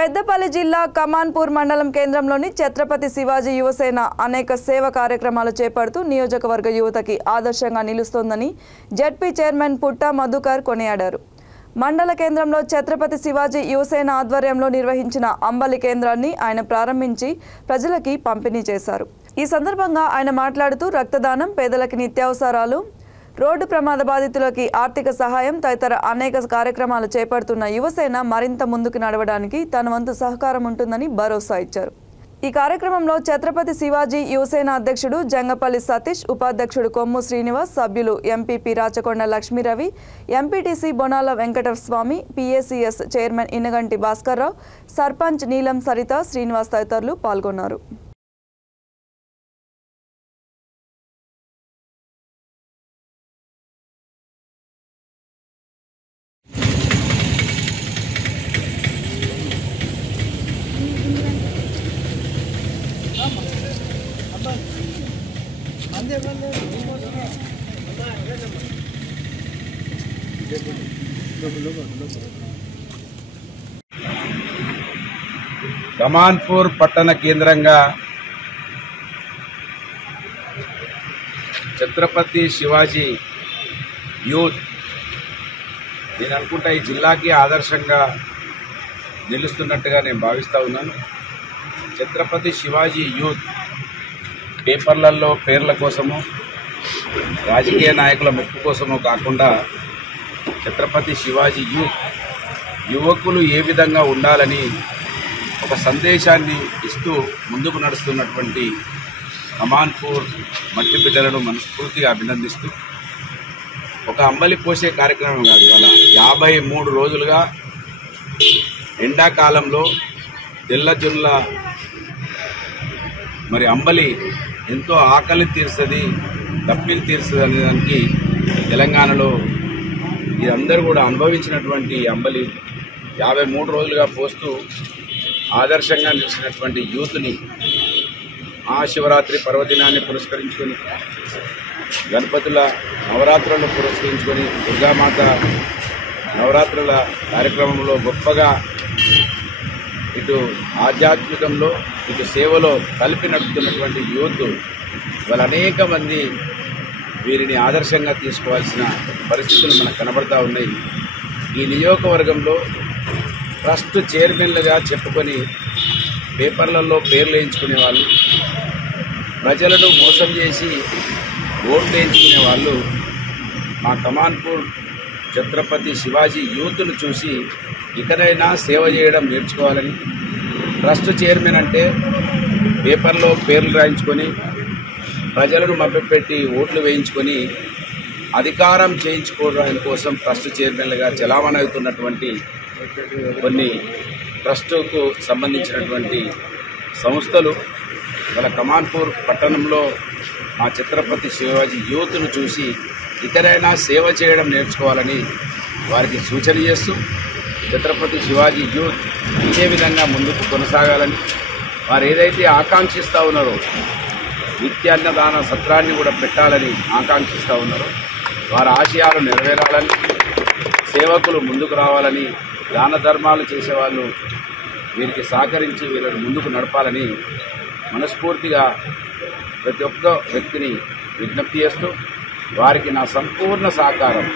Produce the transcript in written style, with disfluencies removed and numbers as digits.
పెద్దపల్లి జిల్లా కమాన్పూర్ మండలం కేంద్రంలోని ఛత్రపతి శివాజీ యువసేన అనేక సేవా కార్యక్రమాలు చేపడుతూ నియోజకవర్గ యువతకి ఆదర్శంగా నిలుస్తోందని జెడ్పీ చైర్మన్ పుట్ట మధుకర్ కొనియాడారు. మండల కేంద్రంలో ఛత్రపతి శివాజీ యువసేన ఆధ్వర్యంలో నిర్వహించిన అంబలి కేంద్రాన్ని ఆయన ప్రారంభించి ప్రజలకి పంపిణీ చేశారు. ఈ సందర్భంగా ఆయన మాట్లాడుతూ రక్తదానం, పేదలకి నిత్యావసరాలు, రోడ్డు ప్రమాద బాధితులకి ఆర్థిక సహాయం తదితర అనేక కార్యక్రమాలు చేపడుతున్న యువసేన మరింత ముందుకు నడవడానికి తన వంతు సహకారం ఉంటుందని భరోసా ఇచ్చారు. ఈ కార్యక్రమంలో ఛత్రపతి శివాజీ యువసేన అధ్యక్షుడు జంగపల్లి సతీష్, ఉపాధ్యక్షుడు కొమ్ము శ్రీనివాస్, సభ్యులు MPP Rachakonda Lakshmiravi, MPTC Bonala Venkataswamy, PACS chairman Inaganti Bhaskar Rao, sarpanch Neelam Saritha, Srinivas తదితరులు పాల్గొన్నారు. కమాన్పూర్ పట్టణ కేంద్రంగా ఛత్రపతి శివాజీ యూత్ నేను అనుకుంటా ఈ జిల్లాకి ఆదర్శంగా నిలుస్తున్నట్టుగా నేను భావిస్తూ ఉన్నాను. ఛత్రపతి శివాజీ యూత్ పేపర్లలో పేర్ల కోసము, రాజకీయ నాయకుల మెప్పు కోసమో కాకుండా ఛత్రపతి శివాజీ యూత్ యువకులు ఏ విధంగా ఉండాలని ఒక సందేశాన్ని ఇస్తూ ముందుకు నడుస్తున్నటువంటి కమాన్పూర్ మట్టి బిడ్డలను మనస్ఫూర్తిగా అభినందిస్తూ, ఒక అంబలి పోసే కార్యక్రమం కాదు, ఇవాళ 53 రోజులుగా ఎండాకాలంలో తెల్లజొన్న మరి అంబలి ఎంతో ఆకలి తీరుస్తుంది, దప్పిని తీరుస్తుంది అనే దానికి తెలంగాణలో ఇదందరూ కూడా అనుభవించినటువంటి అంబలి 53 రోజులుగా పోస్తూ ఆదర్శంగా నిలిచినటువంటి యూత్ని మహాశివరాత్రి పర్వదినాన్ని పురస్కరించుకొని, గణపతుల నవరాత్రులను పురస్కరించుకొని, దుర్గామాత నవరాత్రుల కార్యక్రమంలో గొప్పగా ఇటు ఆధ్యాత్మికంలో ఇటు సేవలో కలిపి నడుపుతున్నటువంటి యూత్ వాళ్ళు అనేక మంది వీరిని ఆదర్శంగా తీసుకోవాల్సిన పరిస్థితులు మనకు కనబడతా ఉన్నాయి. ఈ నియోజకవర్గంలో ట్రస్ట్ చైర్మన్లుగా చెప్పుకొని పేపర్లలో పేర్లు వేయించుకునే వాళ్ళు, ప్రజలను మోసం చేసి ఓట్లు వేయించుకునే వాళ్ళు మా కమాన్పూర్ ఛత్రపతి శివాజీ యూత్ను చూసి ఇకనైనా సేవ చేయడం నేర్చుకోవాలని, ట్రస్ట్ చైర్మన్ అంటే పేపర్లో పేర్లు రాయించుకొని ప్రజలను మభ్యపెట్టి ఓట్లు వేయించుకొని అధికారం చేయించుకోవడం కోసం ట్రస్ట్ చైర్మన్లుగా చలామణి అవుతున్నటువంటి కొన్ని ట్రస్టుకు సంబంధించినటువంటి సంస్థలు వాళ్ళ కమాన్పూర్ పట్టణంలో మా ఛత్రపతి శివాజీ యూత్ను చూసి ఇతరైనా సేవ చేయడం నేర్చుకోవాలని వారికి సూచన చేస్తూ, ఛత్రపతి శివాజీ యూత్ ఇదే విధంగా ముందుకు కొనసాగాలని, వారు ఏదైతే ఆకాంక్షిస్తూ ఉన్నారో నిత్యాన్నదాన సత్రాన్ని కూడా పెట్టాలని ఆకాంక్షిస్తూ ఉన్నారో వారి ఆశయాలు నెరవేరాలని, సేవకులు ముందుకు రావాలని, దాన ధర్మాలు చేసేవాళ్ళు వీరికి సహకరించి వీళ్ళని ముందుకు నడపాలని మనస్ఫూర్తిగా ప్రతి ఒక్క వ్యక్తిని విజ్ఞప్తి చేస్తూ వారికి నా సంపూర్ణ సహకారం